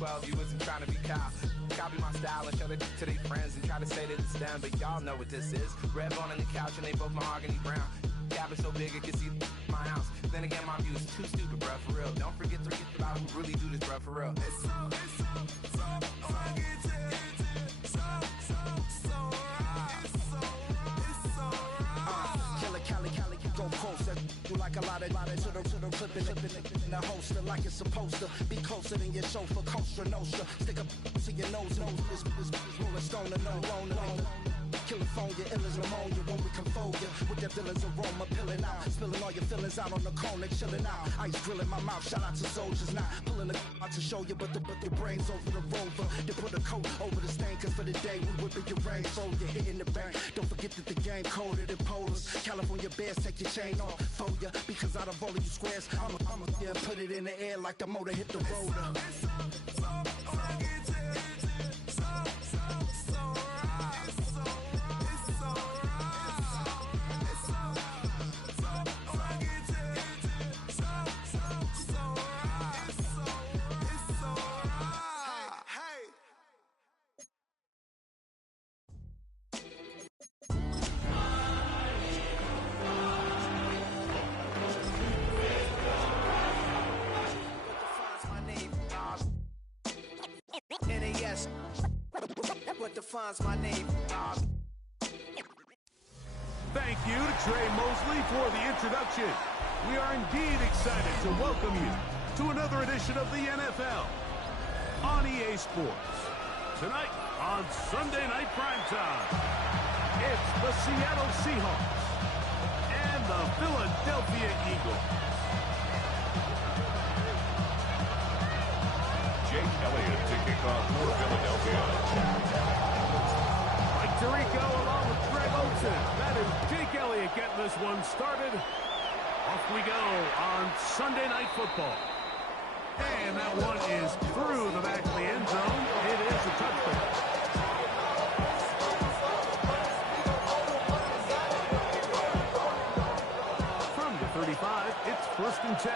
12, you wasn't trying to be Kyle. Copy my style and show it to their friends and try to say that it's them, but y'all know what this is. Red bone on the couch and they both mahogany brown. Gap is so big it can see my house. Then again, my view is too stupid, bruh, for real. Don't forget about who really do this, bruh, for real. It's so go closer, do like a lot of to the clipping in the holster like it's supposed to be closer than your chauffeur, Costa Nostra. Stick a to your nose, this rolling stone and no. California, ill as pneumonia when we confold you with that villain's aroma, pilling out, spilling all your feelings out on the cone, chilling out. Ice grilling my mouth, shout out to soldiers, not pulling the out to show you, but the brains over the rover. They put a coat over the stain, cause for the day we whipping your rain, so you're hitting the bank. Don't forget that the game colder than polars. California bears, take your chain off for ya, because out of all of you squares, I'ma yeah, put it in the air like the motor hit the rotor. NAS, what defines my name? Thank you to Trey Mosley for the introduction. We are indeed excited to welcome you to another edition of the NFL on EA Sports. Tonight on Sunday Night Primetime, it's the Seattle Seahawks and the Philadelphia Eagles. Jake Elliott to kick off for Philadelphia. Mike Tirico along with Greg Olsen. That is Jake Elliott getting this one started. Off we go on Sunday Night Football. And that one is through the back of the end zone. It is a touchdown. From the 35, it's 1st and 10.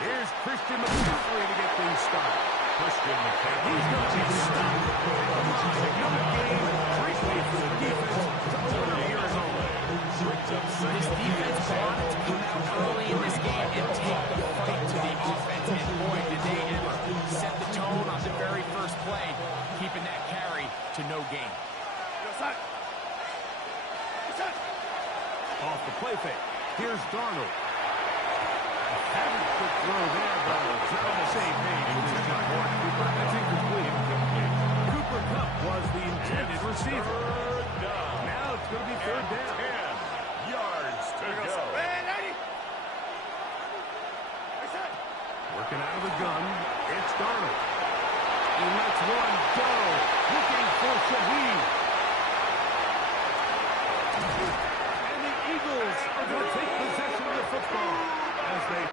Here's Christian McCaffrey to get things started. Christian McCaffrey. He's going to be stopped. Another game, great way for the defense to open up here at home. This defense wanted to come out early in this game and take the fight to the offense. And boy, did they ever set the tone on the very first play, keeping that carry to no gain. Off the play fake. Here's Darnold. Having a quick throw there, but they're on the same page. That's incomplete. Cooper Kupp was the intended receiver. Now it's going to be 3rd down. 10 yards to go. Working out of the gun, it's Darnold. He lets one go. Looking for Shaheed. And the Eagles are going to take possession of the football as they...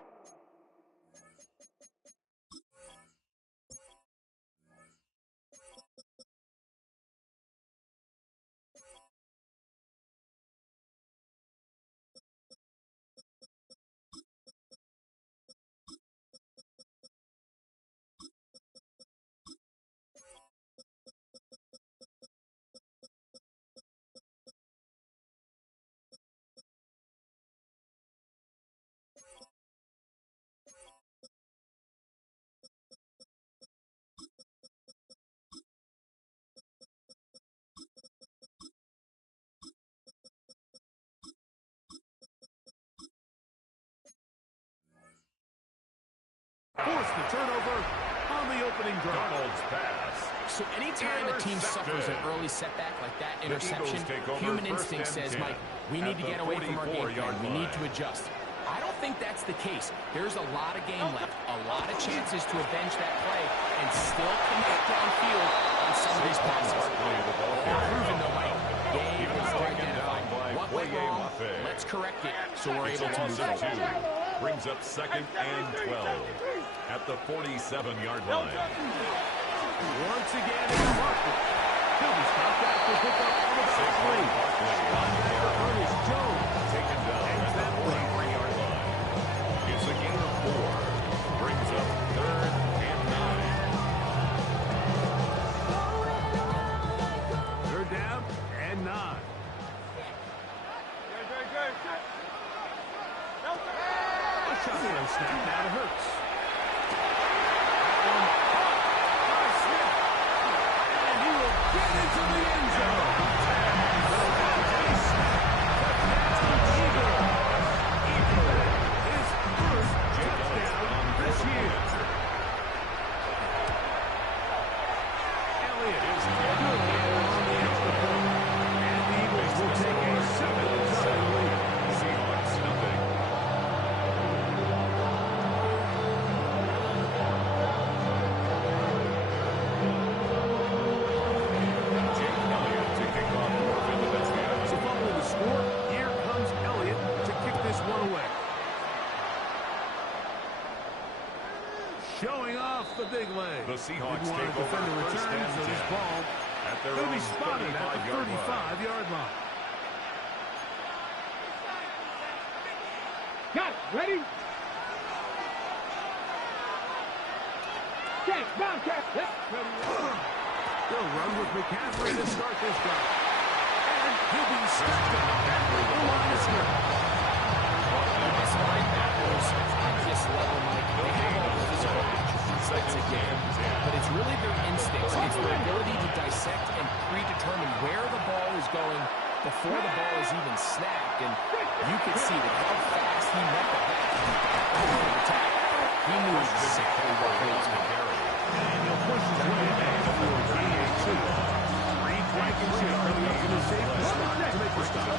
Force the turnover on the opening drive. Darnold's pass. So anytime a team suffers an early setback like that interception, human instinct says, Mike, we need to get away from our game plan. We need to adjust. I don't think that's the case. There's a lot of game left, a lot of chances to avenge that play and still connect downfield on some of these passes. Proven though, Mike, they able to identify what went wrong. Let's correct it so we're able to move on. Brings up 2nd and 12 at the 47-yard line. Once again, it's Barkley. He'll be stopped back for pickup on about 3. Linebacker Ernest Jones Taken down ends at that the play. 23-yard line. It's a gain of 4. Brings up 3rd and 9. 3rd down and 9. A shotgun snap now to Hurts. By Smith. And he will get into the end zone. His first touchdown this year. Elliott is good on the extra point. And the Eagles will take a 7-0 lead. Seahawks nothing. Jake Elliott to kick off for Philadelphia. So following the score, here comes Elliott to kick this one away. Showing off the big leg. The Seahawks Didn't want take to defend the over return, 1st and so this 10. ball At their will own be spotted at the 35-yard line. 35-yard line. Got it. Ready? Okay, Bobcat. Yep. They'll run with McCaffrey to start this drive. And he'll be stepped up at the line of scrimmage. This linebackers at this level, Mike, they have all the physical attributes that's a game. But it's really their instincts. It's their ability to dissect and predetermine where the ball is going before the ball is even snapped. And you could see with how fast he met the back of the attack. He knew exactly what he was going to carry. And he'll push his way back for a 2. Reed Blankenship coming up from the safety spot to make the stop.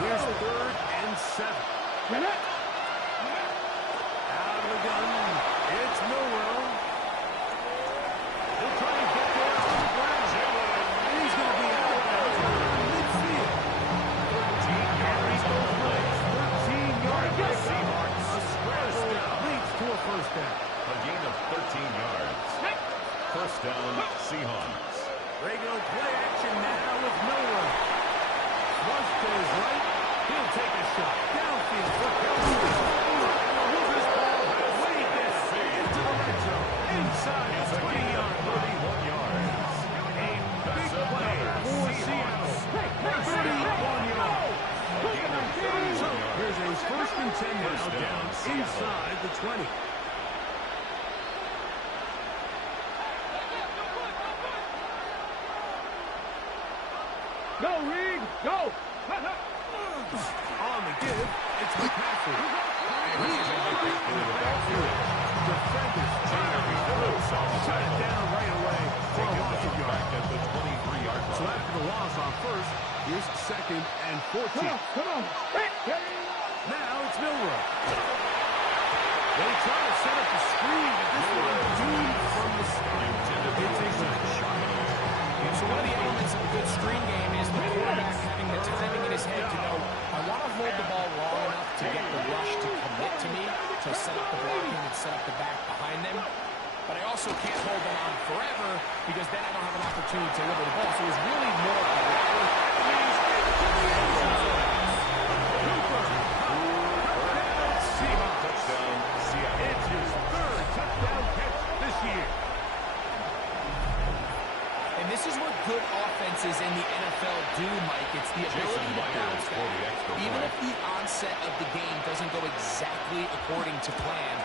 Here's 3rd and 7. Out of the gun. It's Milrow. He'll try and get there on the ground. And he's going to be out of midfield. 13 yards both ways. 13 yards. Seahawks. A square down leads to a 1st down. A gain of 13 yards. 1st down, Seahawks. Regular play action now with Milrow. Once to his right, he'll take a shot. Downfield for Kelly. Move this ball way down into the red zone. Inside the 20-yard line. 31 yards. A big play for Seattle. 31 yards. So here's a 1st and 10 now down inside the 20. Go, Reed. Go. On the give, it's McCaffrey. And he's in the backfield. Defenders shut it down right away for a loss of yard. At the 23-yard line. So after the loss on 1st, here's 2nd and 14. Come on. Now it's Milrow. They try to set up the screen, but this one doomed from the start. It's a good shot. So one of the elements of a good screen game is the quarterback having the timing in his head to know, I want to hold the ball long enough to get the rush to commit to me, to set up the blocking and set up the back behind them. But I also can't hold them on forever because then I don't have an opportunity to deliver the ball. So it was really more of a ladder. Touchdown, Seattle. It's his 3rd touchdown catch this year. And this is what good offenses in the NFL do, Mike. It's the ability to bounce for the back. extra Even point. if the onset of the game doesn't go exactly according to plan,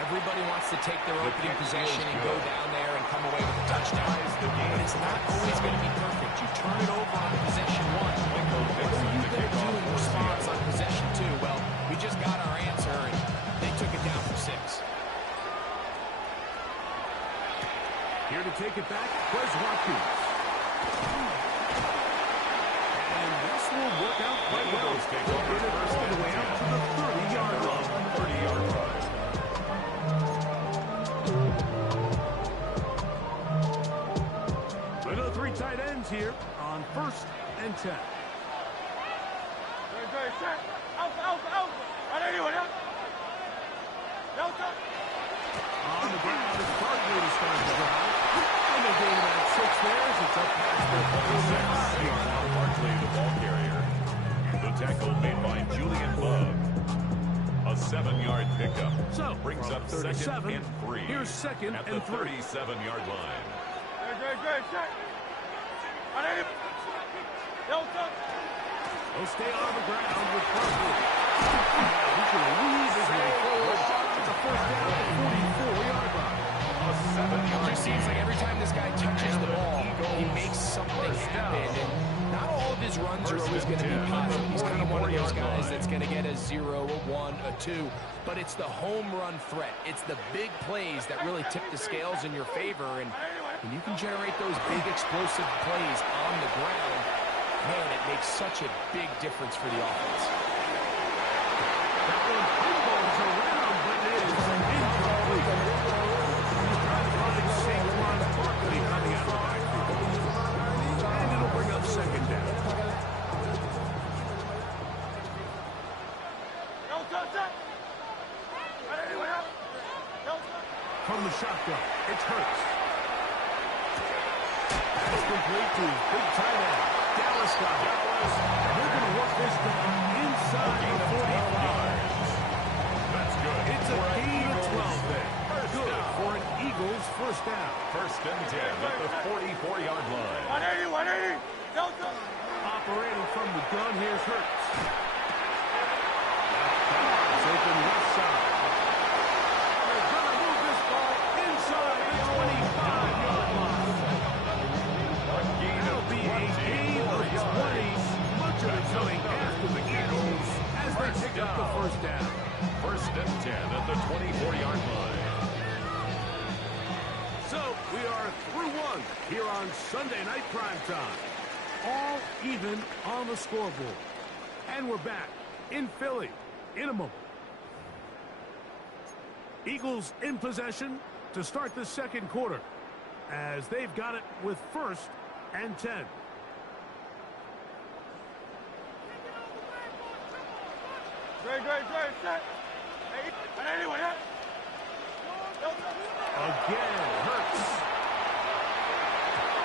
everybody wants to take their opening possession and go down there and come away with a touchdown. But it's not always going to be perfect. You turn it over on possession 1. What are you going to do in response on possession 2? Well, we just got our answer, and they took it down for 6. Here to take it back, Quez Watkins. And this will work out quite well. They'll get it all the way out to the 30-yard line. 30-yard line. Little 3 tight ends here on 1st and 10. On the ground is Barkley to start the drive. And they'll gain about 6 there as it's up past their 46. Barkley, the ball carrier. The tackle made by Julian Love. A 7-yard pickup. So, brings up 37, second and 3. Here's second at and the 3. 37-yard line. He'll stay on the ground with Barkley. He can weave his way forward. It's a first down at the 44-yard line. A 7-yard. It just seems like every time this guy touches the ball, he makes something happen. And not all of his runs are always going to be positive. He's kind of one of those guys that's going to get a 0, a 1, a 2. But it's the home run threat. It's the big plays that really tip the scales in your favor. And when you can generate those big explosive plays on the ground, man, it makes such a big difference for the offense. That one pinballs around, but it is incomplete. He's trying to find Saquon Barkley coming out of the backfield. And it'll bring up second down. From the shotgun, it's Hurts. It's complete to big tight end. Dallas got it. And they're going to work this down inside the 45. That's good. It's a gain of 12 there. Good for an Eagles first down. First and 10 at the 44-yard line. 180. Operating from the gun, here's Hurts. It's open left side. They're going to move this ball inside the 25-yard line. That'll be a gain of 20. Much of it coming after the Eagles as they pick up the first down. First and 10 at the 24-yard line. So we are through one here on Sunday Night Primetime. All even on the scoreboard. And we're back in Philly in a moment. Eagles in possession to start the second quarter as they've got it with first and 10. Again, Hurts.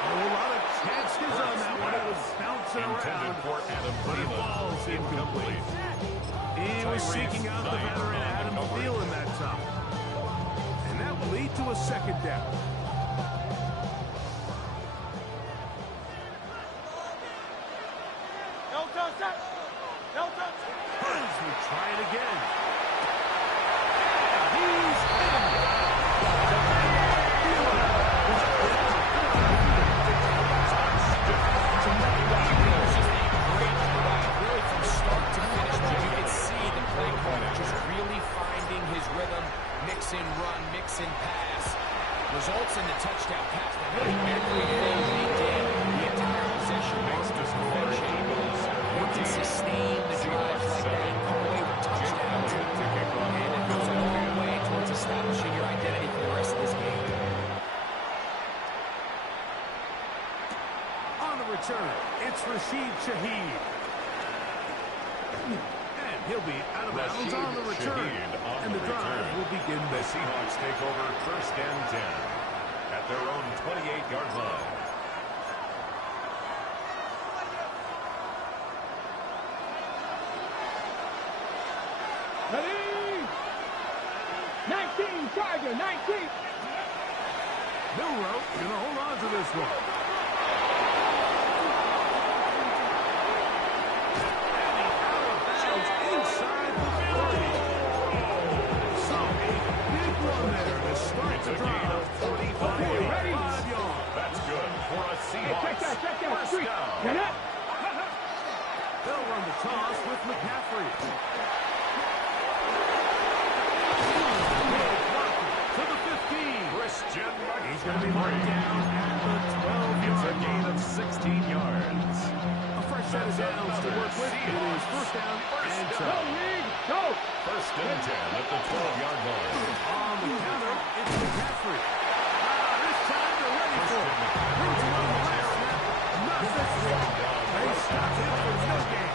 A lot of chances on that one. It was bouncing Intended around. for Adam But the Thielen. ball's incomplete. He was seeking out the veteran Adam Thielen that time. And that will lead to a second down. Hurts will try it again. He's in. Really from start to finish, but you can see the play caller just really finding his rhythm, mix and run, mix and pass. Results in the touchdown pass. That really everything he did, the entire possession was just prevention. You can sustain the drives like that, come away with touchdowns, and it goes a long way towards establishing your identity for the rest of this game. On the return, it's Rashid Shaheed. And he'll be out of bounds on the return. And the drive will begin The this. Seahawks take over first and 10 at their own 28-yard line. Ready? 19, Tiger, 19. Milrow gonna hold on to this one. And he's out of bounds inside the 30. So a big run there to start the drive. 45 yards. That's good for a Check Seahawks that, first street. down. Get up. They'll run the toss with McCaffrey. To the 15. Christian He's going to be marked down at the 12-yard It's a gain of 16 yards. A fresh set of downs to work with. It is first down and Go, 10. Reed, go. First and 10 at the 12-yard line. On the counter, it's McCaffrey. This time they're ready for it. Brings him on the last snap. Not this one. They stop him for no gain.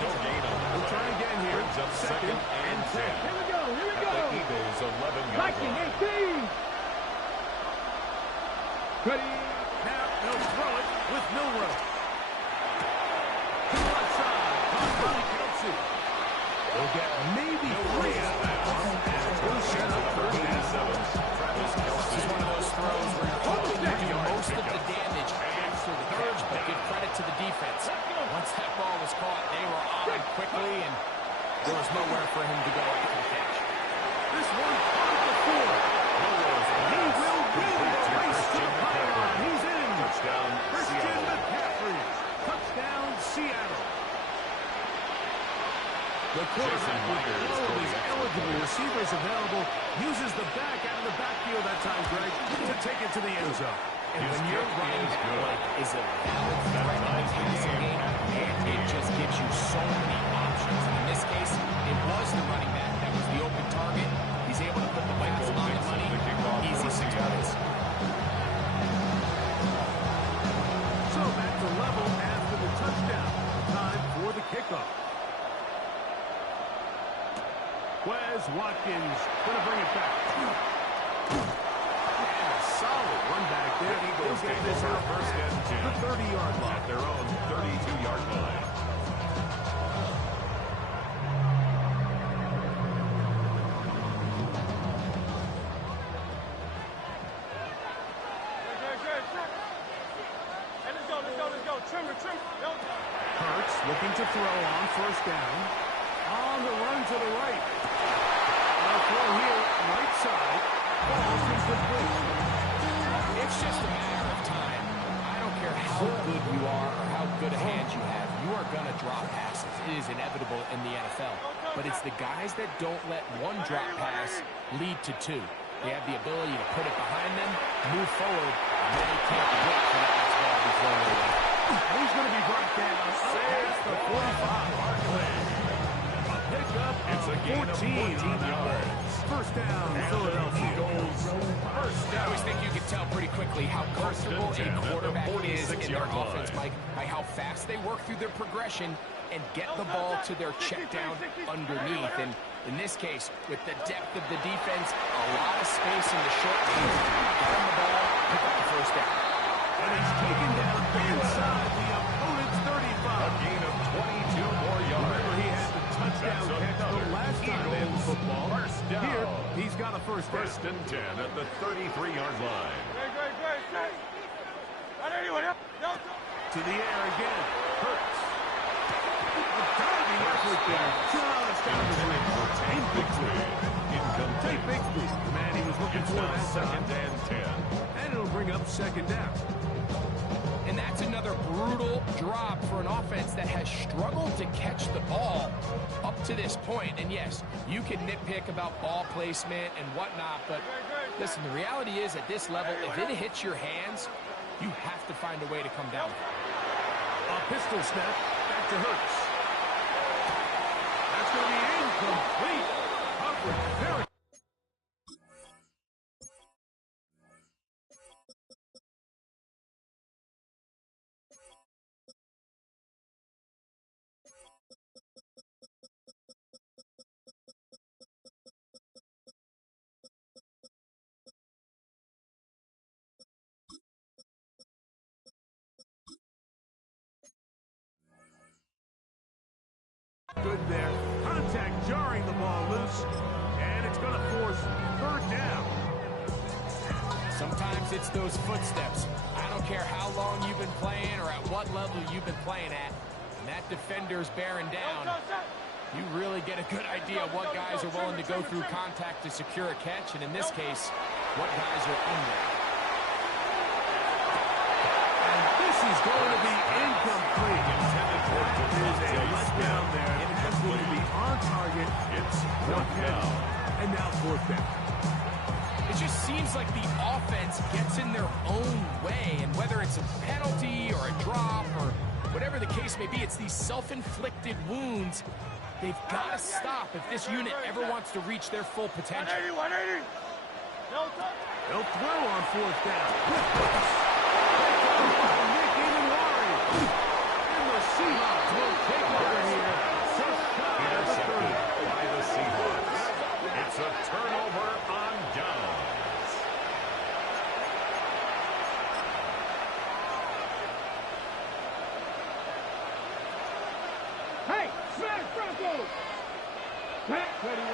No gain on the We'll try play. again here. Brings up second and 10 Here we go, here we at go. the Eagles' 11-yard Viking, line. 18. Ready. Now they'll throw it with no room. To the left side. Conley counts it. They'll get maybe 3 out of that one. And it's going to set up first down. This is one of those throws where you're hoping to do most of the damage after the catch, but give credit to the defense. Once that ball was caught, they were on him quickly, and there was nowhere for him to go after the catch. This one on the 4. He will win the race to the pylon. He's in. Touchdown, Christian Seattle. McCaffrey. Touchdown, Seattle. The quarterback with all of his eligible receivers available uses the back out of the backfield that time, Greg, to take it to the end zone. And when you're running back is a valid threat in the passing game, and it just gives you so many options. And in this case, it was the running back that was the open target. He's able to put the pass on the money. Easy 6 yards. So back to level after the touchdown. Time for the kickoff. Wes Watkins going to bring it back. And a solid run back there. The Eagles get this out first and 10. The 30-yard line. At their own 32-yard line. Hurts looking to throw on first down. On the run to the right. A throw here, right side. Ball's incomplete. It's just a matter of time. I don't care how good you are or how good a hand you have. You are going to drop passes. It is inevitable in the NFL. But it's the guys that don't let one drop pass lead to 2. They have the ability to put it behind them, move forward, and then they can't wait for that next ball to be thrown away. He's going to be brought down past the 45. A pickup It's a gain of 14 yards. First down, Philadelphia. I always think you can tell pretty quickly how comfortable a quarterback is in their offense, Mike, by how fast they work through their progression and get the ball to their check down underneath. And in this case, with the depth of the defense, a lot of space in the short game, get on the ball, pick up the first down. And he's taken down inside the opponent's 35. A gain of 22 more yards. Remember, he had the touchdown catch the last time they had the football. First down. Here, he's got a first down. First and 10 at the 33-yard line. To the air again. Hurts. A diving effort there. Just out of the way. Tate Bixby. Incomplete. Tate Bixby. The man he was looking It's for now that second time. and 10. And it'll bring up second down. And that's another brutal drop for an offense that has struggled to catch the ball up to this point. And yes, you can nitpick about ball placement and whatnot, but listen, the reality is at this level, if it hits your hands, you have to find a way to come down. A pistol snap. Back to Hurts. That's going to be incomplete. Coverage. Very good there. Contact jarring the ball loose. And it's going to force third down. Sometimes it's those footsteps. I don't care how long you've been playing or at what level you've been playing at. And that defender's bearing down. You really get a good idea of what guys are willing to go through contact to secure a catch. And in this case, what guys are under. And this is going to be incomplete. Intended for That is a letdown there. It has to be on target. It's One fourth down. down. And now fourth down. It just seems like the offense gets in their own way, and whether it's a penalty or a drop or whatever the case may be, it's these self-inflicted wounds. They've got to stop if this unit ever wants to reach their full potential. 180. They'll throw on fourth down. Nick Emanwari. And the Seahawks will take over here. Just shy of the 30. By the Seahawks. It's a turnover on downs. Broncos. Ready.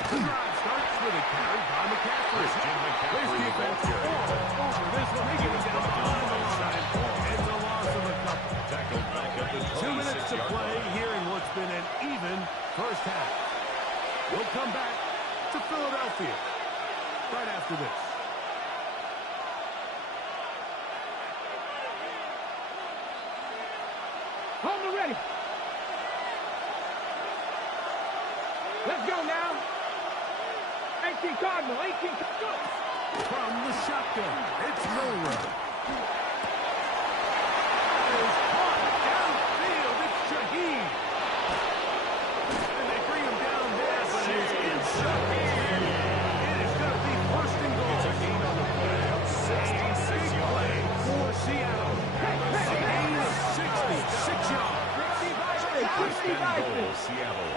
The drive starts with a carry by McCaffrey. This defense all over this one. They get him down on the line. It's a loss of a couple. Tackled back at the 2 minutes to 26-yard play line. here in what's been an even first half. We'll come back to Philadelphia right after this. Homer ready. Let's go now. 18 Cardinal, 18 go. From the shotgun, it's Milrow. Is caught downfield. It's Shaheed. And they bring him down there, but it's Shaheed. It is going to be first and goal. It's a gain on the play of 66 yards. For Seattle. A gain of 66 yards. First and goal, Seattle.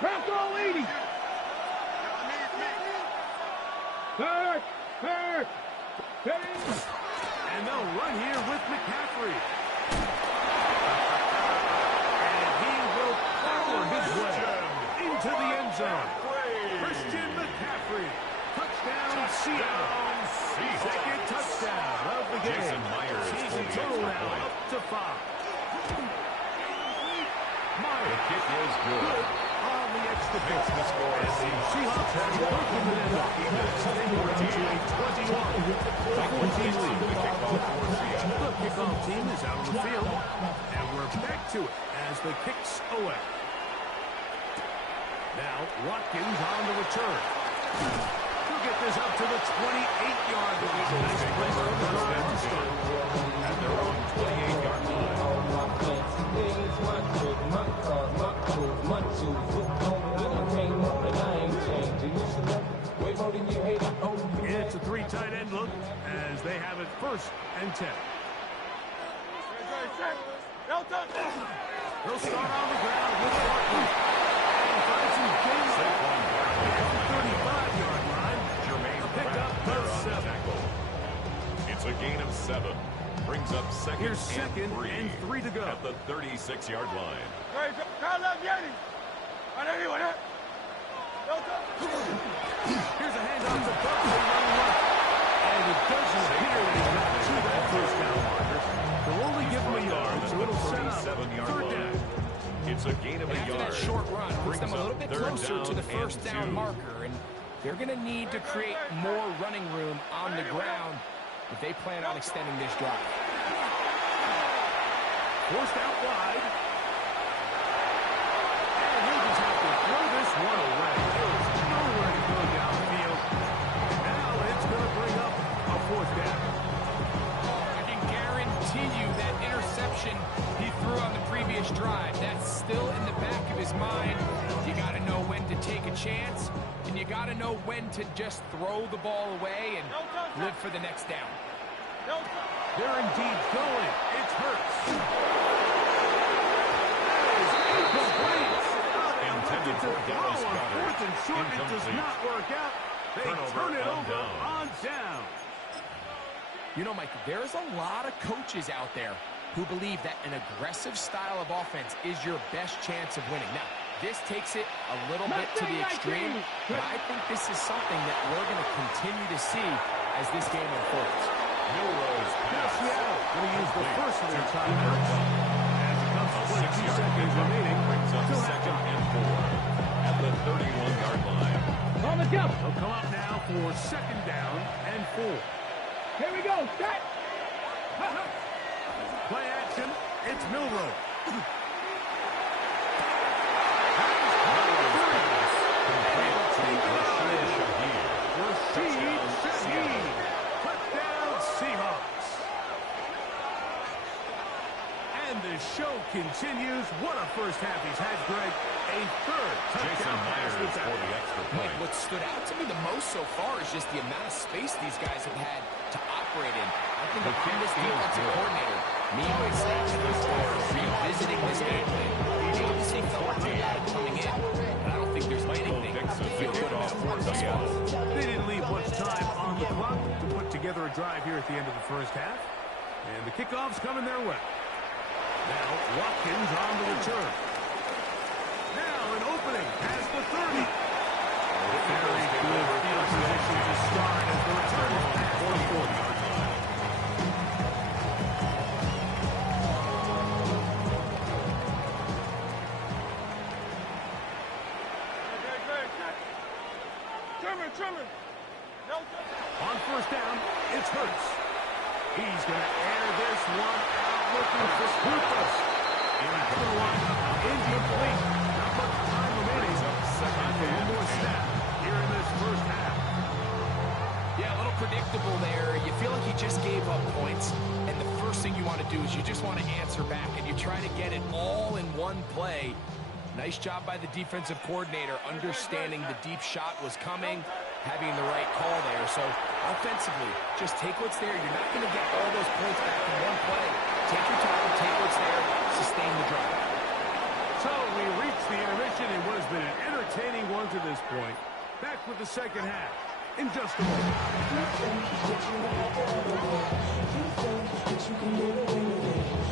Bronco leading. Third. And they'll run here with McCaffrey. And he will power his way into the end zone. Christian McCaffrey. Touchdown, Seattle. Second touchdown of the game. Jason Myers for Season the total extra now point. up to 5. The Myers kick is good. on the extra point. Makes the score And the Seahawks have broken the net up. They were up to a 21-14 lead. The kickoff for Seattle. The kickoff team is out on the field, and we're back to it as the kicks away. Now, Watkins on the return. He'll get this up to the 28-yard line. Nice place for the drive to start. And they're on 28-yard line. It's a 3 tight end look as they have it first and 10. He'll start on the ground with Watkins. And finds some gain Saquon Barkley at on the the 35-yard line. Jermaine A pickup Pratt of there on the 7. tackle. It's a gain of 7. Brings up second, Here's second and 3 to go. At the 36-yard line. Here's a handoff to Barkley running left. And it doesn't appear that he's got to that first down marker. They'll only give him a yard, so it'll set up 37-yard third line. down. It's a gain of a After yard. that short run, puts them a little bit Brings up closer to the third first down and 2. marker, and they're going to need to create more running room on the ground if they plan on extending this drive. Forced out wide. And he'll just have to throw this one away. There's nowhere to go downfield. Now it's going to bring up a fourth down. I can guarantee you that interception he threw on the previous drive, that's still in the back of his mind. You got to know when to take a chance, and you got to know when to just throw the ball away and live for the next down. They're indeed going. It's Hurts. Intended for Dallas Goedert. Fourth and short, it does Incomplete. not work out. They Turnover turn it on over down. on down. You know, Mike, there's a lot of coaches out there who believe that an aggressive style of offense is your best chance of winning. Now, this takes it a little bit to the extreme, but I think this is something that we're going to continue to see as this game unfolds. Milrose pass. Seattle going to use the first of their timeouts. As it comes to 22 seconds remaining. Brings up to second halftime. and 4 at the 31-yard line. On the jump. They'll come up now for second down and 4. Here we go. Set. Play action. It's Milrow. And the show continues. What a first half he's had, Greg. A third Jason touchdown pass Myers with for that. the extra Mike, point. what stood out to me the most so far is just the amount of space these guys have had to operate in. I think The if I'm this kick is defensive good. coordinator, me myself, revisiting this game plan, he obviously felt like they had it coming in. And I don't think there's anything Fixes to the feel good kickoff about for thus far. Seattle. They didn't leave much time on the clock to put together a drive here at the end of the first half. And the kickoff's coming their way. Now, Watkins on the return. Now, an opening past the 30. Very good field position to start as the return is past the 40. On first down, it's Hurts. He's going to air this one out looking for Hooper. That's going to line up incomplete. Not much time remaining. Time for one more snap here in this first half. Yeah, a little predictable there. You feel like you just gave up points, and the first thing you want to do is you just want to answer back, and you try to get it all in one play. Nice job by the defensive coordinator, understanding the deep shot was coming, having the right call there. So offensively, just take what's there. You're not going to get all those points back in one play. Take your time, take what's there, sustain the drive. So we reach the intermission in what has been an entertaining one to this point. Back with the second half in just a moment.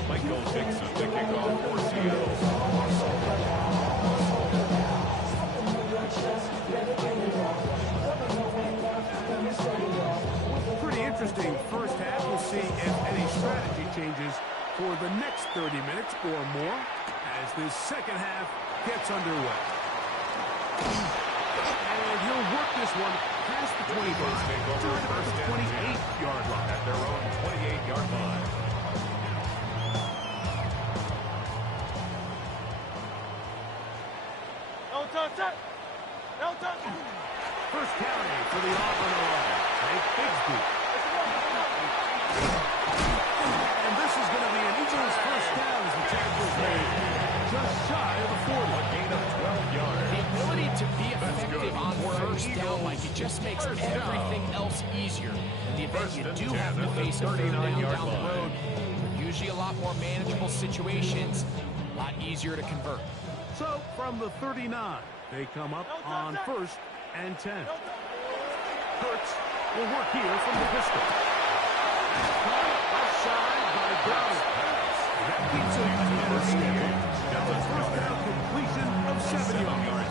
Michael Dixon, the kickoff for Seattle. Pretty interesting first half. We'll see if any strategy changes for the next 30 minutes or more as this second half gets underway. And he'll work this one past the 25 to about the 28-yard line. At their own 28-yard line. First carry for the Auburn line. Hank Bigsby. And this is going to be an Eagles first down as the tackle's made just shy of the 40. A gain of 12 yards. The ability to be effective on first down, like it just makes everything else easier. In the event you do have to face a 39-yard down the road, usually a lot more manageable situations, a lot easier to convert. So from the 39, they come up on first and 10. Hurts will work here from the pistol. Outside by Brown. That keeps him ahead of schedule. Now a first down completion of 7 yards.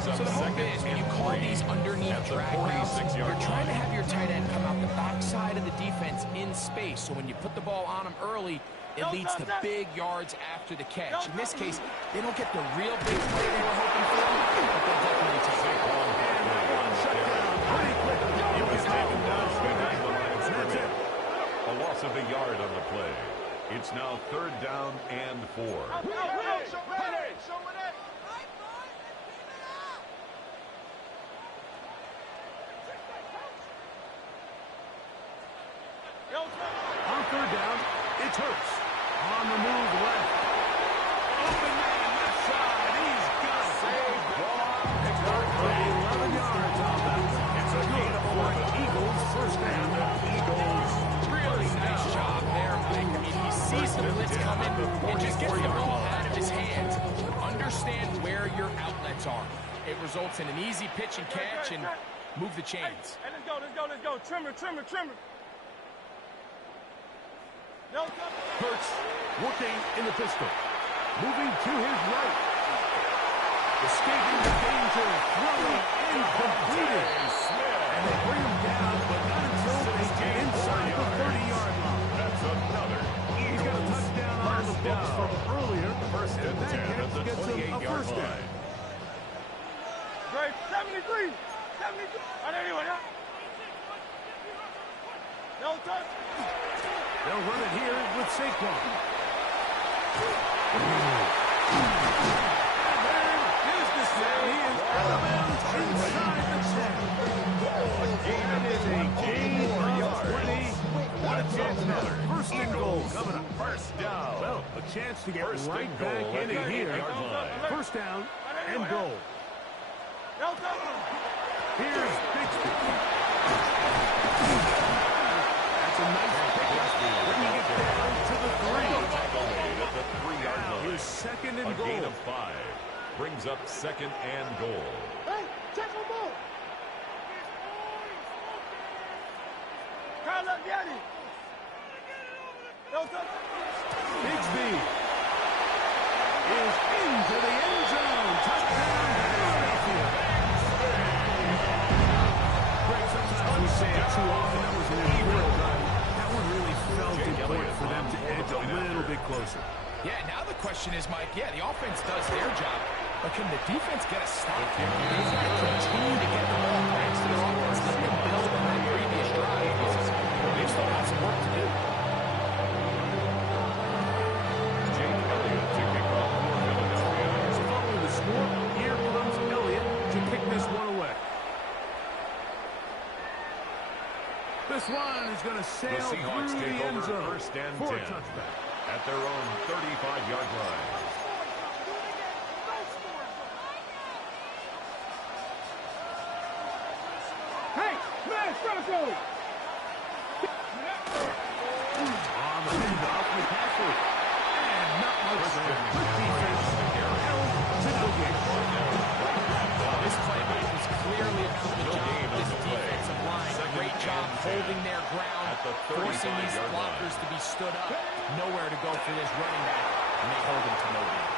So the hope is when you call these underneath drag routes, you're trying to have your tight end come out the backside of the defense in space. So when you put the ball on him early, it leads to big yards after the catch. In this case, they don't get the real big play they were hoping for, but they'll definitely take it. And that one shut down pretty quickly. He was taken down. That's it. A loss of a yard on the play. It's now third down and 4. On third down, it's Hurts. On the move left. Open man, left side. He's got it. Save ball. 11 yards on that. It's a gain of 11. Eagles first down. Eagles. Really nice job there, Mike. I mean, he sees the blitz coming and just gets the ball out of his hands. Understand where your outlets are. It results in an easy pitch and catch and move the chains. Hey, let's go. Trimmer. Hurts working in the pistol. Moving to his right. Escaping the danger. Throwing incompleted. And they bring him down, but not until they get inside the 30-yard line. That's another. He's got a touchdown on the books from earlier. First and 10 at the gets him a 28-yard first down. line. Great. 73. No touch. They'll run it here with Saquon. And then businessman, he is out of bounds inside the 10. And it is a gain of 20. What a chance now. First and goal coming up. First down. Well, a chance to get First and right goal back at in the it here. 8-yard line. First down and goal. No touch. Here's Bigsby. That's a nice pickup. Bringing it down to the 3. Tackle made at the 3-yard Now line. his second and A goal. gain of 5 brings up second and goal. Hey, check him out. Carl, get it. Bigsby is into the end zone. Touchdown, Philadelphia. Greg, sometimes we say it too often. That was an important drive. That one really felt important for them to edge a little bit closer. Yeah, now the question is, Mike, yeah, the offense does their job, but can the defense get a stop here? They've got to continue to get the ball thanks to their offense. Let them build on that previous drive. They've still got some work to do. Jake Elliott to kick off for Philadelphia. So following the score, here comes Elliott to kick this one away. This one is going to sail The Seahawks through take the end over zone first and for 10 a touchback. at their own 35-yard line. Hey, man, Bronco! On the handoff with Patrick. And not much there. Good defense. Held to no gain. This playbook is clearly about the job of this defensive line. Great job holding their ground, forcing these blockers to be stood up. Nowhere to go for this running back, and they hold him to no gain.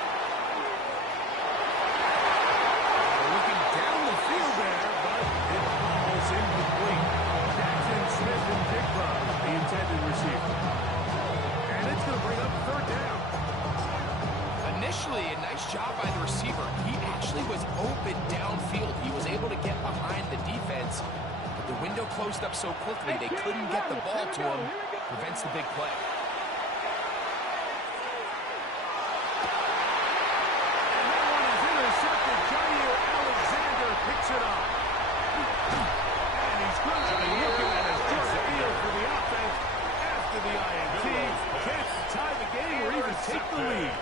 Looking down the field there, but it falls incomplete. Jackson, Smith, and Jigba, the intended receiver. And it's going to bring up third down. Initially, a nice job by the receiver. He actually was open downfield. He was able to get behind the defense, but the window closed up so quickly they couldn't get the ball to him. Prevents the big play. And that one is intercepted. Jair Alexander picks it up. And he's going to be looking at his first field for the offense after the INT. Chance to tie the game or even take the lead.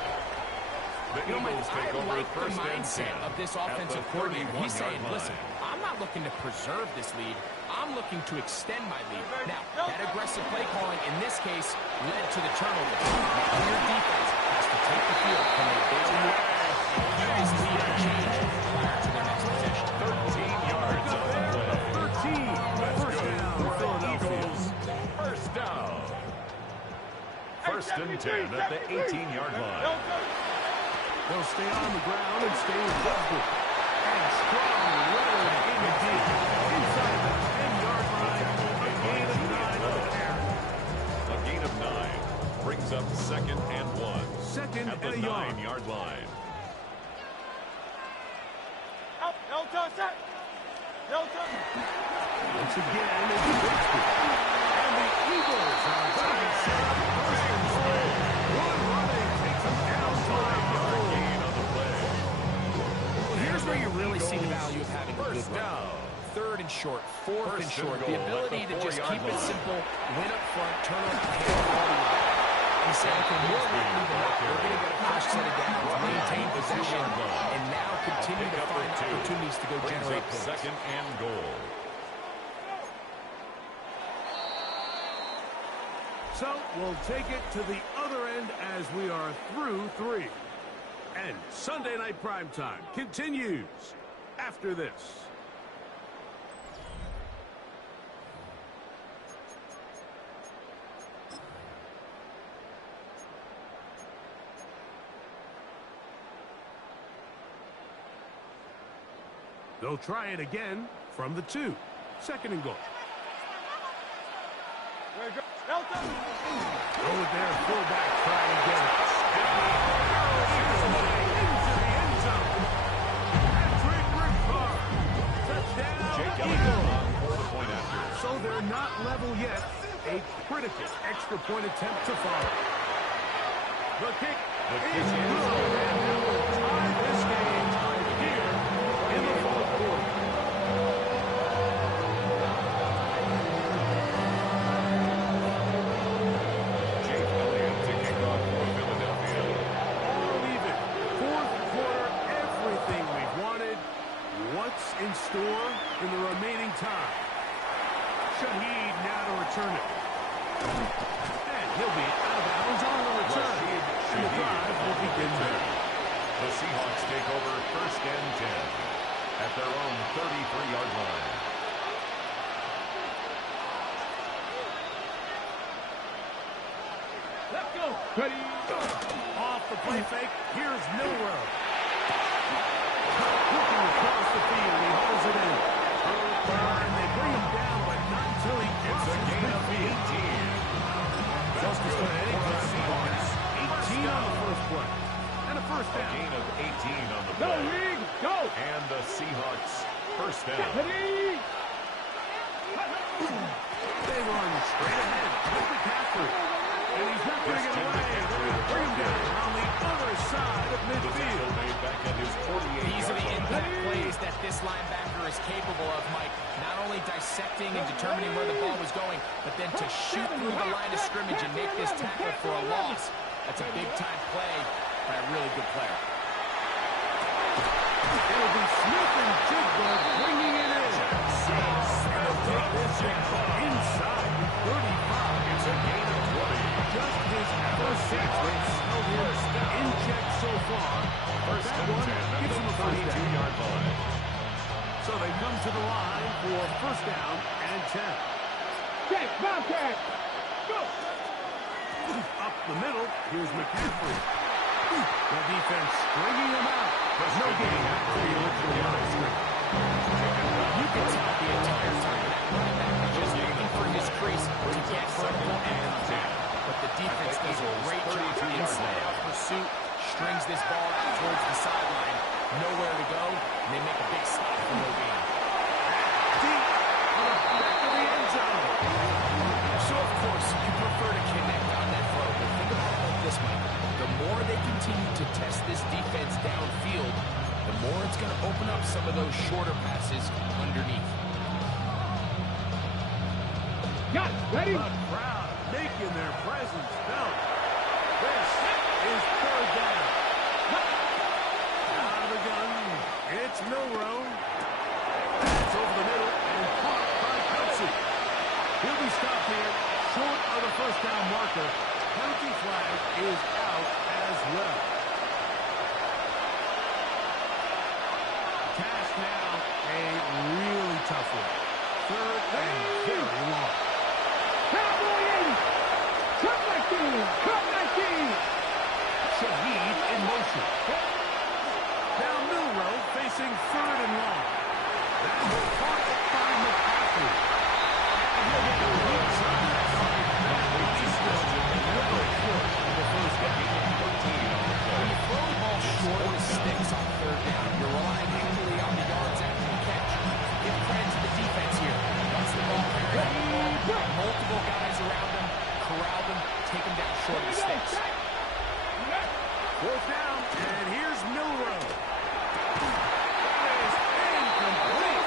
You know, Mike, I like the mindset of this offensive coordinator. He's saying, listen, I'm not looking to preserve this lead. I'm looking to extend my lead. Now, that aggressive play calling in this case led to the turnover. Now, your defense has to take the field. Can they bail you out and keep this lead unchanged prior to their next possession? 13 yards on the play. 13. First down for Philadelphia. First down. First and 10 at the 18-yard line. They'll stay on the ground and stay with Westbrook. And strong road in the deep. Inside the 10-yard line. A gain of 9 on the carry. A gain of 9 brings up second and 1. Second at the and a yard. 9-yard line. Up, Elton, set. Elton. Once again, it's Westbrook. And the Eagles are tied set up first and goal. One running takes them down to the 9-yard gain on the play. Well, here's where you really see the value of having a good First run. down. Third and short, fourth and First short. and The goal ability at to the just 4-yard keep it line. simple, win up front, turn around, hit the ball. He said, okay, more likely than not, we're going to get a fresh set of downs, maintain possession, and now continue to find opportunities to go Brings generate up points. second and goal. So we'll take it to the other end as we are through 3. And Sunday Night Primetime continues after this. They'll try it again from the 2. Second and goal. Elton. Throw it there, fullback trying again. Into the end zone. Patrick Ricard. Touchdown, Jake Eagles. Elliott for the point after. So they're not level yet. A critical extra point attempt to follow. The kick is good. And that will tie this game here in the fourth quarter. Jake Elliott to kick off for Philadelphia. All even. Fourth quarter, everything we've wanted. What's in store in the remaining time? Shaheed now to return it. And he'll be out of bounds on the return. And the drive will begin there. The Seahawks take over first and 10 at their own 33-yard line. Ready. Off the play fake, here's Milrow. Looking across the field, he holds it in. And they bring him down, but not until he gets a gain of 18. Just as good any time Seahawks. 18 on the first play. And a first down. A gain of 18 on the Go, play. League. Go. And the Seahawks first down. Ready. They run straight ahead with McCaffrey. And he's not going to get away. They're going to bring him down on the other side of The midfield. tackle made back at his 48. These are the impact plays that this linebacker is capable of, Mike. Not only dissecting and determining where the ball was going, but then to shoot through the line of scrimmage and make this tackle for a loss. That's a big-time play by a really good player. It'll be Smith and Jigba bringing it in. They'll take this inside 35. It's a gain of 20. Just his first six. In check so far. First That and one 10 at gives the him a first down. 32-yard line. So they come to the line for first down and 10. Check. Bobcat. Go. Up the middle, here's McCaffrey. The defense stringing him out. There's no gain after he looks to the other screen. You can tell the entire time that linebacker just looking for his crease to get vertical and 10. But the defense does a great job inside out pursuit, strings this ball out towards the sideline, nowhere to go, and they make a big stop for no gain. Deep on the back of the end zone. So, of course, you prefer to connect on that throw, but think about it like this, Mike. The more they continue to test this defense downfield, the more it's going to open up some of those shorter passes underneath. Got it. Ready. The crowd making their presence felt. This is third down. Out of the gun, it's Milrow. It's over the middle and caught by Kelsey. He'll be stopped here, short of the first down marker. Penalty flag is out as well. Task now, a really tough one. Third and very long. Cowboy 80. Cut 19. Cut 19. Shaheed in motion. Now Milrow facing third and long. That will caught by McCaffrey. And he'll get a weak side. He's still never short of the first down. When you throw the ball short of the sticks on third down, you're relying heavily on the yards after the catch. Give credit to the defense here. Once the ball carries multiple guys around him, corral them, take them down short of the sticks. Fourth down, and here's Milrow. That is incomplete.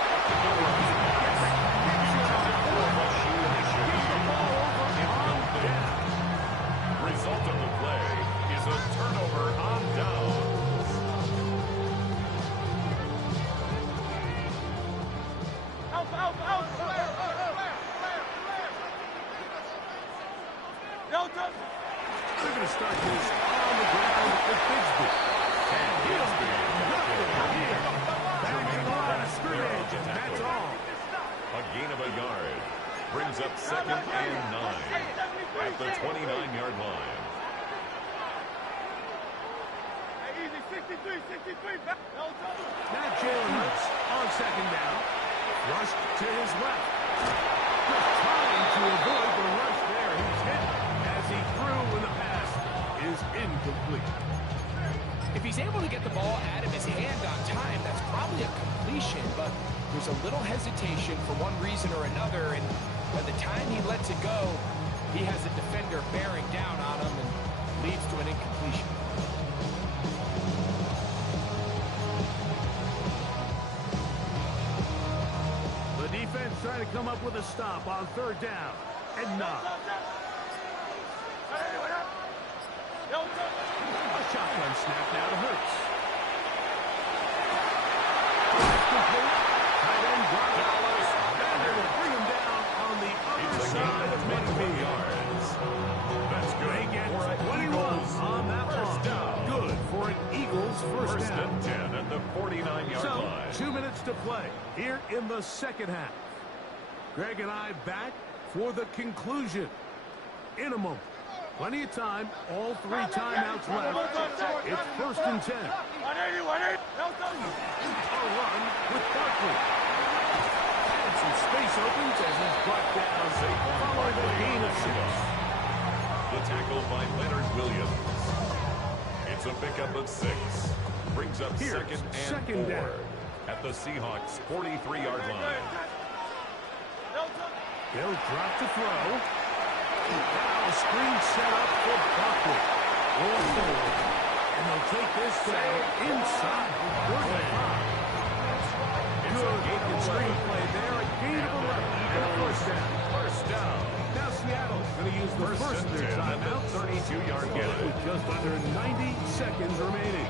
Gets the ball over on down. Result of the play is a turnover on downs. Out. Delta. They're going to start this on the ground with Bigsby. And he'll be nothing here. Back in the line of scrimmage, and that's all. A gain of a yard brings up second and 9 at the 29-yard line. Easy. 63. Delta. Now Jalen Hurts on second down. Rushed to his left. Just trying to avoid the rush there. He's hit as he threw when the pass is incomplete. If he's able to get the ball out of his hand on time, that's probably a completion, but there's a little hesitation for one reason or another, and by the time he lets it go, he has a defender bearing down on him and leads to an incompletion. The defense trying to come up with a stop on third down. And not. Delta. A shotgun snap now to Hurts. Complete. Tight end Gonzalez. And they will bring him down on the other side of midfield. Yards. That's good. They get for 21 on that first launch. down. Good for an Eagles first down. and 10 at the 49-yard So, line. 2 minutes to play here in the second half. Greg and I back for the conclusion in a moment. Plenty of time. All 3 timeouts left. It's 1st and 10. 180, 180. A run with Barkley. And some space opens as he's brought down following a gain of 6. The tackle by Leonard Williams. It's a pickup of 6. Brings up second and 4 down at the Seahawks' 43-yard line. They'll drop to throw. Now a screen set up for Barkley. Roll forward. And they'll take this down inside the 35. It's a good screen play there. A gain of 11 and a 1st down. 1st down. Now Seattle's going to use the first of their timeouts. 32-yard gain. With just under 90 seconds remaining.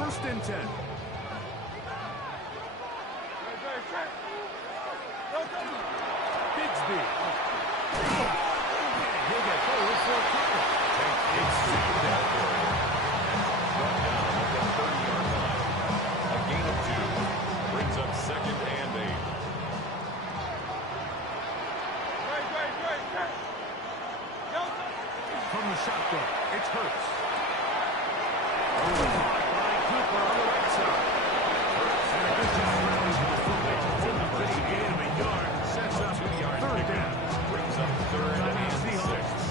First and 10. Bigsby. He'll get forward for a couple. It's second down. Brought down at the 30-yard line. A gain of 2. Brings up second and 8. From the shotgun, it's Hurts. Overcaught by Cooper on the right side. And a good job rallying to the football. Just a gain of a yard. Sets up 3rd down. Brings up 3rd and 6.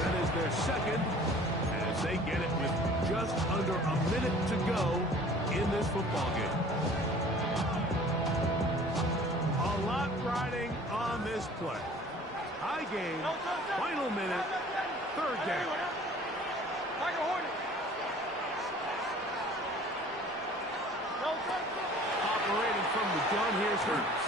That is their second as they get it with just under a minute to go in this football game. A lot riding on this play. High game, final minute, 3rd down. Operating from the gun, here's Hurts.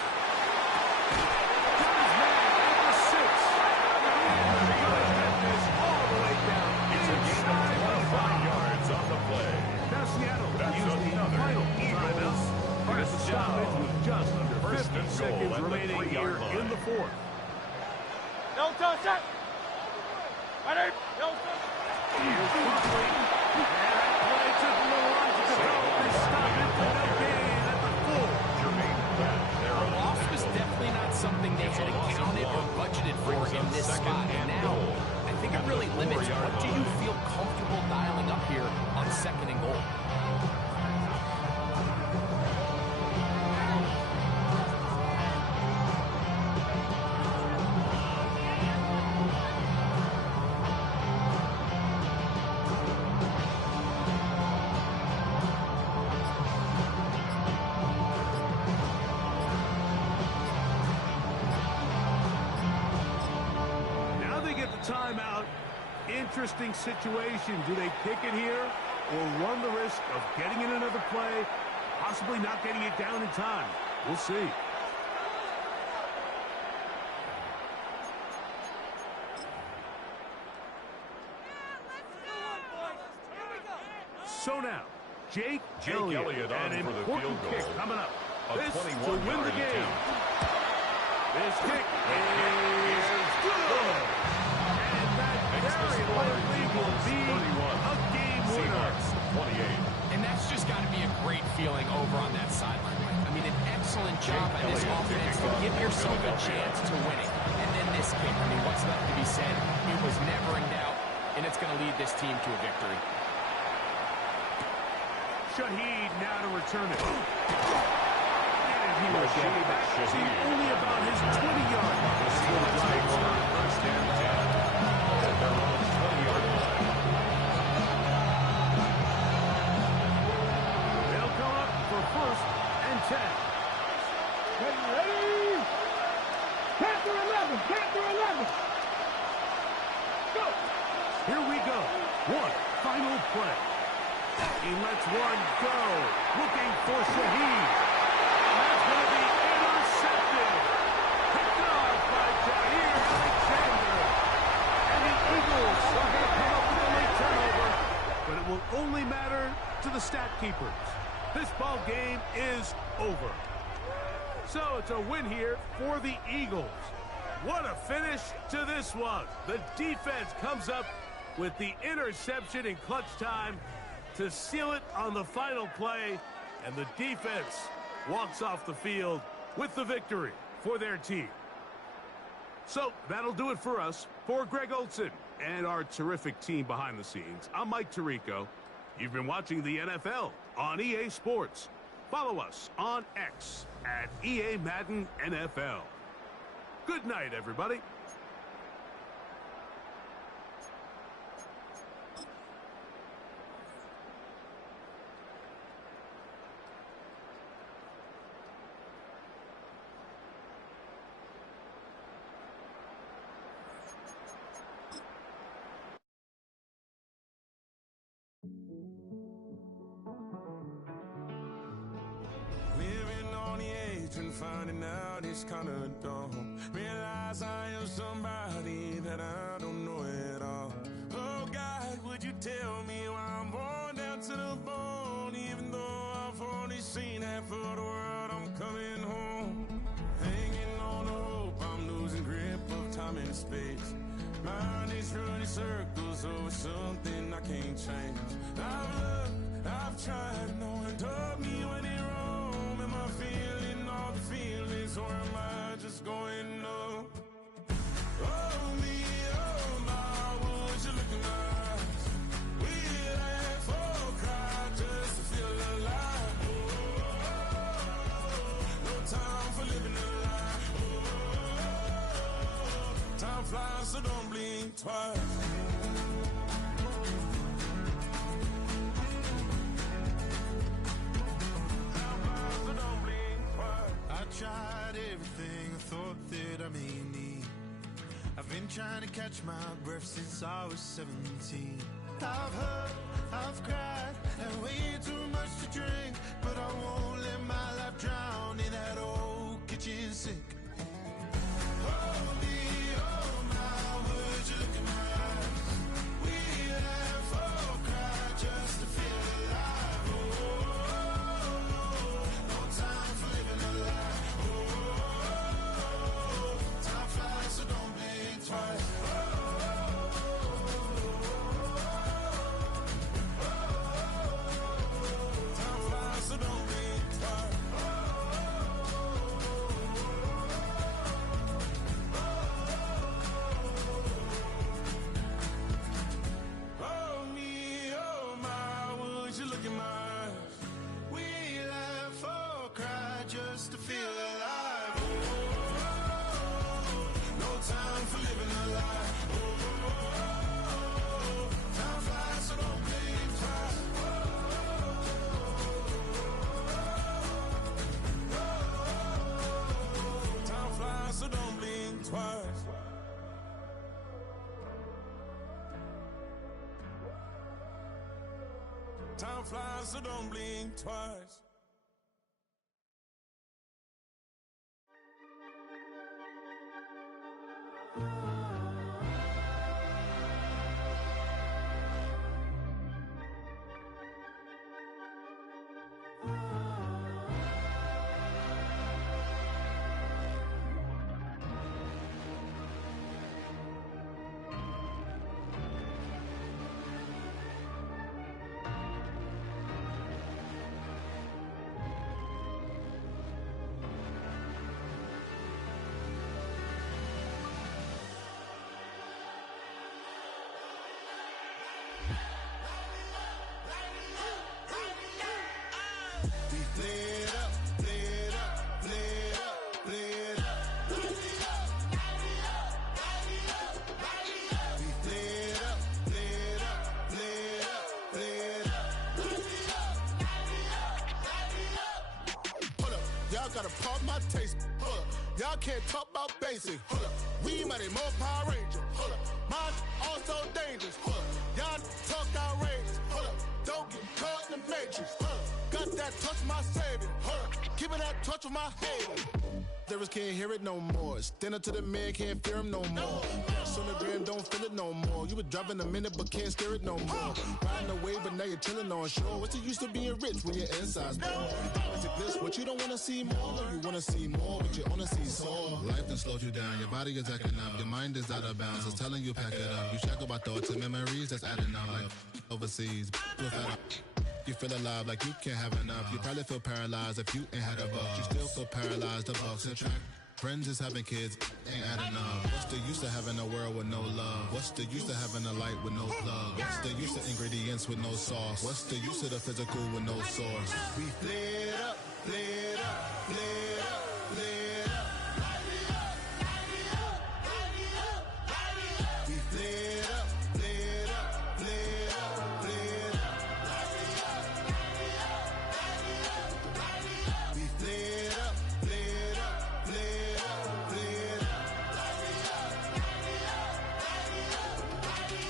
Got his man at the 6. And they're going to get this all the way down. It's a gain of 25 yards on the play. Now Seattle That's used the another final Eagles timeout. first The stoppage down. with just under 1st 50 and goal seconds at the remaining 3-yard here line. in the 4th. Here's Barkley. And that play took a little longer to develop. They stopped it for no gain at the 4. Jermaine Pratt there A on loss the was tackle. definitely not something they had accounted or budgeted for in this spot. And now, I think it really limits what do you feel comfortable dialing up here on 2nd and goal. Now they get the timeout. Interesting situation. Do they pick it here or run the risk of getting in another play, possibly not getting it down in time? We'll see. So now, Jake Elliott on an for the important field kick goal. coming up. A This to 21-yard win the game. attempt. This kick is good. And that Makes the very score likely will be 31. a game winner. Seahawks 28. And that's just got to be a great feeling over on that sideline, Mike. I mean, an excellent job by this offense to give yourself a chance to win it. And then this kick, I mean, what's left to be said? It was never in doubt, and it's going to lead this team to a victory. Shaheed now to return it. And he will get back to only about his 20-yard line. The Seahawks take over 1st and 10 at their own 20-yard line. They'll come up for 1st and 10. Ready? Panther 11, Panther 11. Go. Here we go. One final play. He lets one go. Looking for Shaheed. And that's going to be intercepted. Picked off by Jair Alexander. And the Eagles are going to come up with a late turnover. But it will only matter to the stat keepers. This ball game is over. So it's a win here for the Eagles. What a finish to this one. The defense comes up with the interception in clutch time to seal it on the final play, and the defense walks off the field with the victory for their team. So that'll do it for us. For Greg Olson and our terrific team behind the scenes, I'm Mike Tirico. You've been watching the NFL on EA Sports. Follow us on X at EA Madden NFL. Good night, everybody. Finding out it's kind of dumb. Realize I am somebody that I don't know at all. Oh God, would you tell me why I'm born down to the bone? Even though I've only seen half of the world, I'm coming home. Hanging on the hope, I'm losing grip of time and space. Mind is running circles over something I can't change. I've looked, I've tried, no one told me when it wrong. Am I feeling all the feelings, or am I just going numb? Oh me, oh my, would you look in my eyes? We laugh or cry just to feel alive. Oh, no time for living a lie. Oh, time flies, so don't blink twice. I tried everything I thought that I may need. I've been trying to catch my breath since I was 17. I've hurt, I've cried, and way too much to drink, but I won't let my life drown in that old kitchen sink. Oh me, oh my, would you look in my eyes? We laugh or cry just to feel alive. Oh, no time for living a lie. So don't blink twice. Time flies, so don't blink twice. Oh me, oh my, would you look in my eyes? We laugh or cry just to feel alive. Time for living a lie. Oh, time flies, so don't blink twice. Time flies, so don't blink twice. Time flies, so don't blink twice. Gotta pop my taste. Hold up. Y'all can't talk about basic. Hold up. We might more Power Ranger. Hold up. Mine also dangerous. Hold up. Y'all talk outrageous. Hold up. Don't get caught in the matrix. Hold up. Got that touch my savior. Hold up. Keeping that touch with my hater. Lyrics can't hear it no more. Stand up to the man, can't fear him no more. On the gram, don't feel it no more. You were driving a minute, but can't steer it no more. Riding the wave, but now you're chilling on shore. What's the use of being rich when your inside's poor? Is it this what you don't want to see more? You want to see more, but you only see sore. Life done slowed you down. Your body is acting up. Your mind is out of bounds. It's telling you pack it up. You shackle by thoughts and memories that's adding up. Like overseas, you feel alive like you can't have enough. You probably feel paralyzed if you ain't had a buck. You still feel paralyzed. The bucks and track. Friends is having kids, ain't adding up. What's the use of having a world with no love? What's the use of having a light with no plug? What's the use of ingredients with no sauce? What's the use of the physical with no source? We flared up, flared up, flared up, flared up. Light me up, light me up, light me up, light me up. We flared up, flared up, flared up, flared up. Light me up, light me up, light me up, light me up. We flared up, flared up, flared up, flared up. Light me up, light me up, light me up, light me up.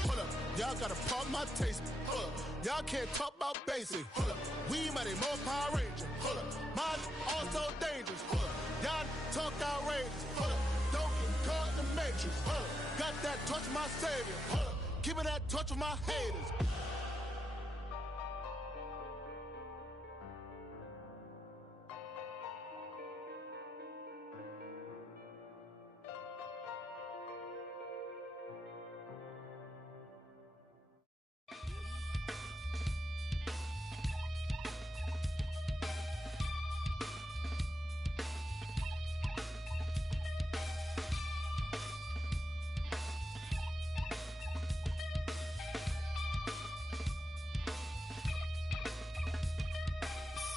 Hold up, y'all gotta pump my taste. Hold up, y'all can't talk about basic. Hold up, we mighty more Power Ranger. Hold up, mine also dangerous. Hold up, y'all talk outrageous. Hold up, don't get caught in the matrix. Hold up, got that touch my savior. Hold up, give me that touch with my haters.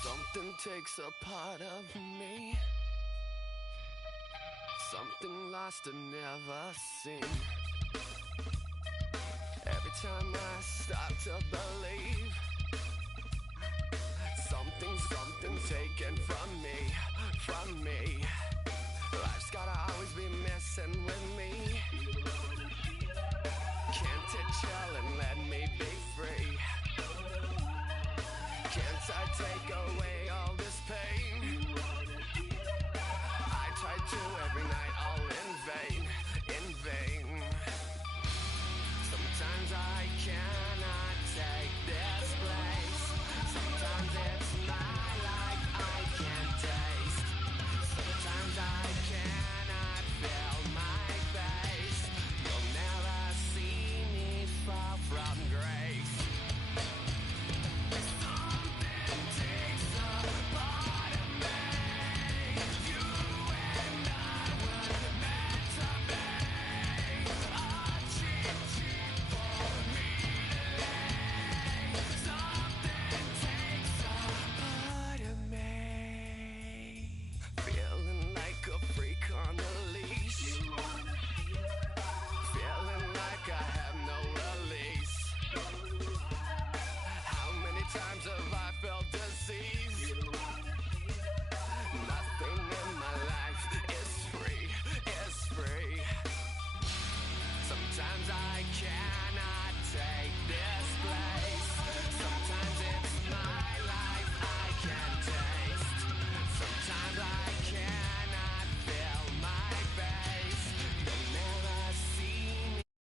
Something takes a part of me, something lost and never seen. Every time I start to believe, something taken from me. Life's gotta always be messing with me. Can't it chill and let me be free? Can't I take away all this pain? I try to every night, all in vain, in vain. Sometimes I can't